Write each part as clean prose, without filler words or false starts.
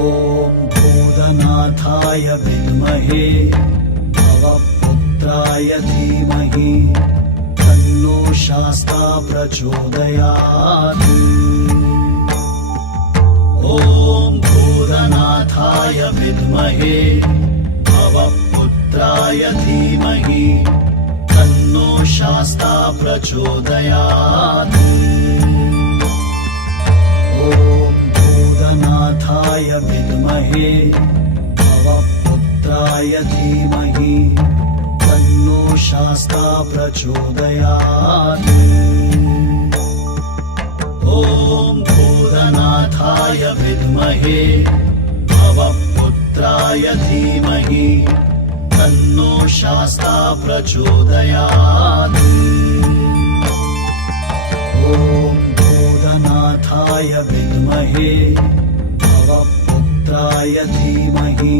ॐ भूतनाथाय विद्महे भवपुत्राय धीमहि तन्नो शास्ता प्रचोदयात्। ॐ भूतनाथाय विद्महे भवपुत्राय धीमहि तन्नो शास्ता प्रचोदयात्। ॐ भूतनाथाय विद्महे भवपुत्राय धीमहि तन्नो शास्ता प्रचोदयात्। ॐ भूतनाथाय विद्महे भवपुत्राय धीमहि तन्नो शास्ता प्रचोदयात्। ॐ भूतनाथाय विद्महे भवपुत्राय धीमहि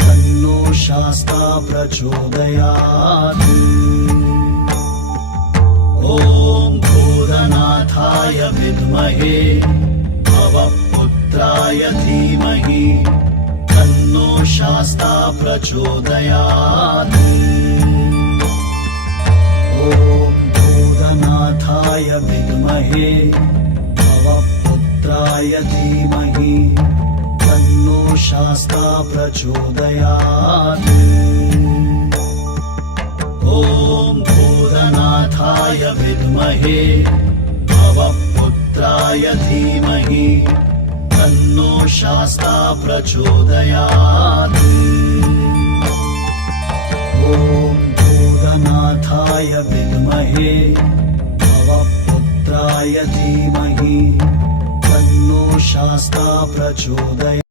तन्नो शास्ता प्रचोदयात्। ॐ भूतनाथाय विद्महे भवपुत्राय धीमहि तन्नो शास्ता प्रचोदयात्। ॐ भूतनाथाय विद्महे भवपुत्राय धीमहि तन्नो शास्ता प्रचोदयात्। ॐ भूतनाथाय विद्महे भवपुत्राय धीमहि तन्नो शास्ता प्रचोदयात्। ॐ भूतनाथाय विद्महे भवपुत्राय धीमहि तन्नो शास्ता प्रचोदयात्।